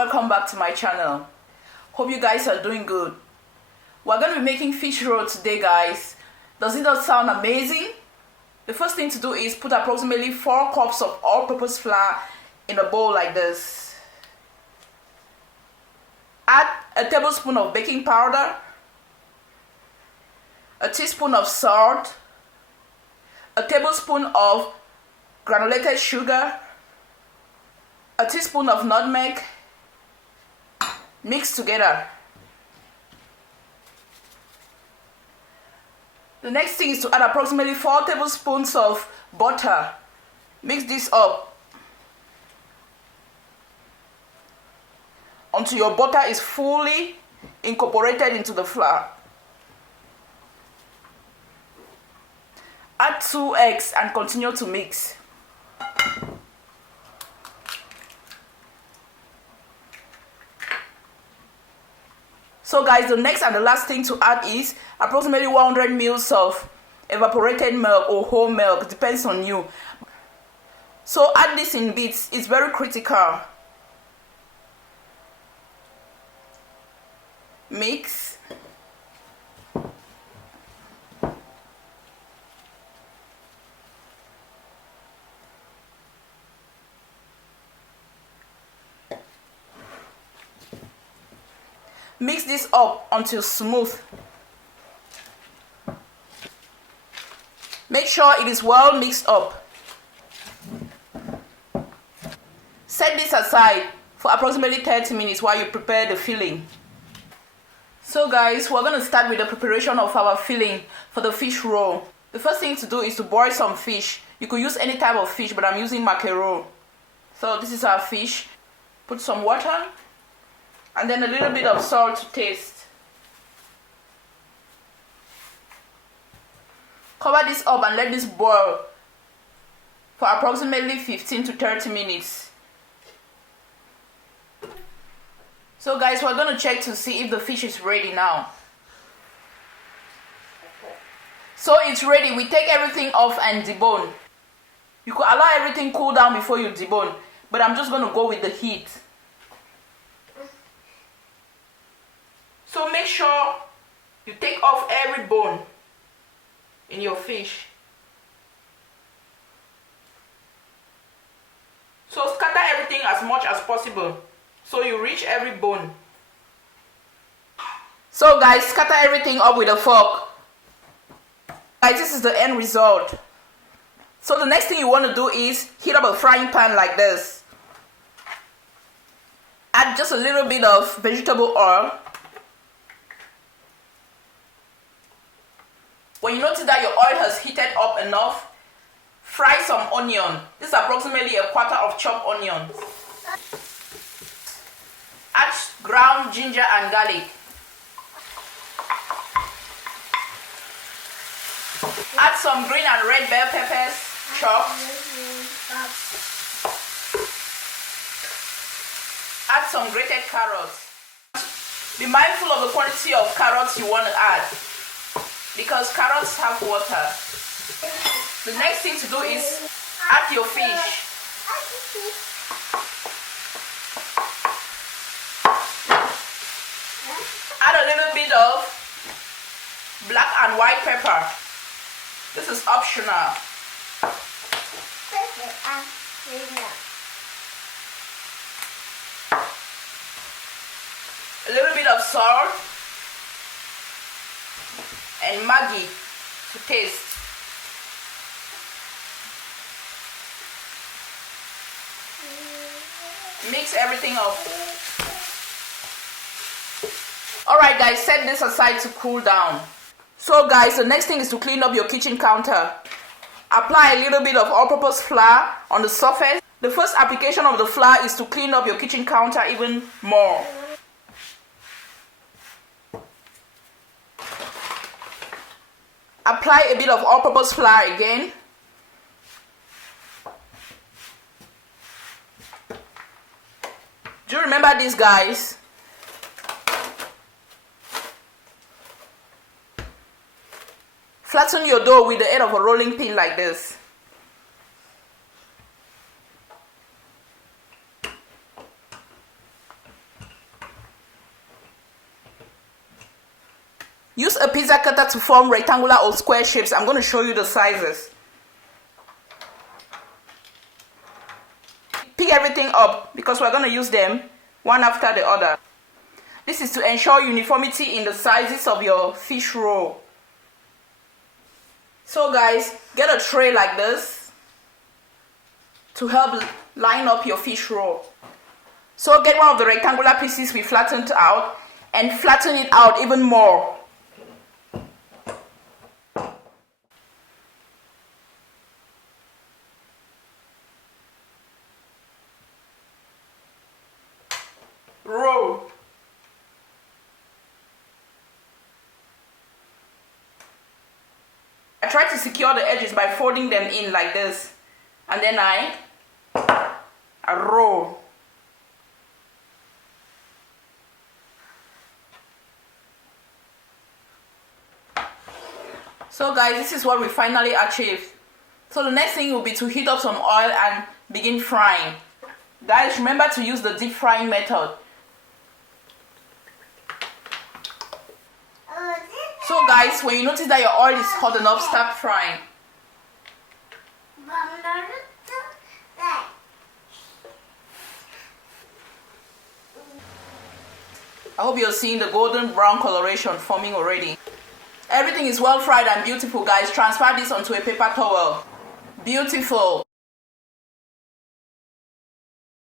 welcome back to my channel. Hope you guys are doing good. We're going to be making fish roll today, guys. Does it not sound amazing? The first thing to do is put approximately 4 cups of all-purpose flour in a bowl like this. Add a tablespoon of baking powder, a teaspoon of salt, a tablespoon of granulated sugar, a teaspoon of nutmeg. Mix together. The next thing is to add approximately 4 tablespoons of butter. Mix this up until your butter is fully incorporated into the flour. Add 2 eggs and continue to mix. So guys, the next and the last thing to add is approximately 100 ml of evaporated milk or whole milk, depends on you. So add this in bits, it's very critical. Mix. Mix this up until smooth. Make sure it is well mixed up. Set this aside for approximately 30 minutes while you prepare the filling. So guys, we're going to start with the preparation of our filling for the fish roll. The first thing to do is to boil some fish. You could use any type of fish, but I'm using mackerel. So this is our fish. Put some water and then a little bit of salt to taste. Cover this up and let this boil for approximately 15 to 30 minutes. So guys, we're going to check to see if the fish is ready now. So it's ready. We take everything off and debone. You could allow everything cool down before you debone, but I'm just going to go with the heat. So make sure you take off every bone in your fish. So scatter everything as much as possible so you reach every bone. So guys, scatter everything up with a fork. Guys, this is the end result. So the next thing you want to do is heat up a frying pan like this. Add just a little bit of vegetable oil. When you notice that your oil has heated up enough, fry some onion. This is approximately a quarter of chopped onion. Add ground ginger and garlic. Add some green and red bell peppers, chopped. Add some grated carrots. Be mindful of the quantity of carrots you want to add, because carrots have water. The next thing to do is add your fish. Add a little bit of black and white pepper. This is optional. A little bit of salt and maggi to taste. Mix everything up. Alright guys, set this aside to cool down. So guys, the next thing is to clean up your kitchen counter. Apply a little bit of all-purpose flour on the surface. The first application of the flour is to clean up your kitchen counter even more. Apply a bit of all-purpose flour again. Do you remember this, guys? Flatten your dough with the end of a rolling pin like this. Use a pizza cutter to form rectangular or square shapes. I'm going to show you the sizes. Pick everything up because we're going to use them one after the other. This is to ensure uniformity in the sizes of your fish roll. So guys, get a tray like this to help line up your fish roll. So get one of the rectangular pieces we flattened out and flatten it out even more. Roll. I try to secure the edges by folding them in like this, and then I roll. So guys, this is what we finally achieved. So the next thing will be to heat up some oil and begin frying. Guys, remember to use the deep frying method. So guys, when you notice that your oil is hot enough, start frying. I hope you're seeing the golden brown coloration forming already. Everything is well fried and beautiful, guys. Transfer this onto a paper towel. Beautiful.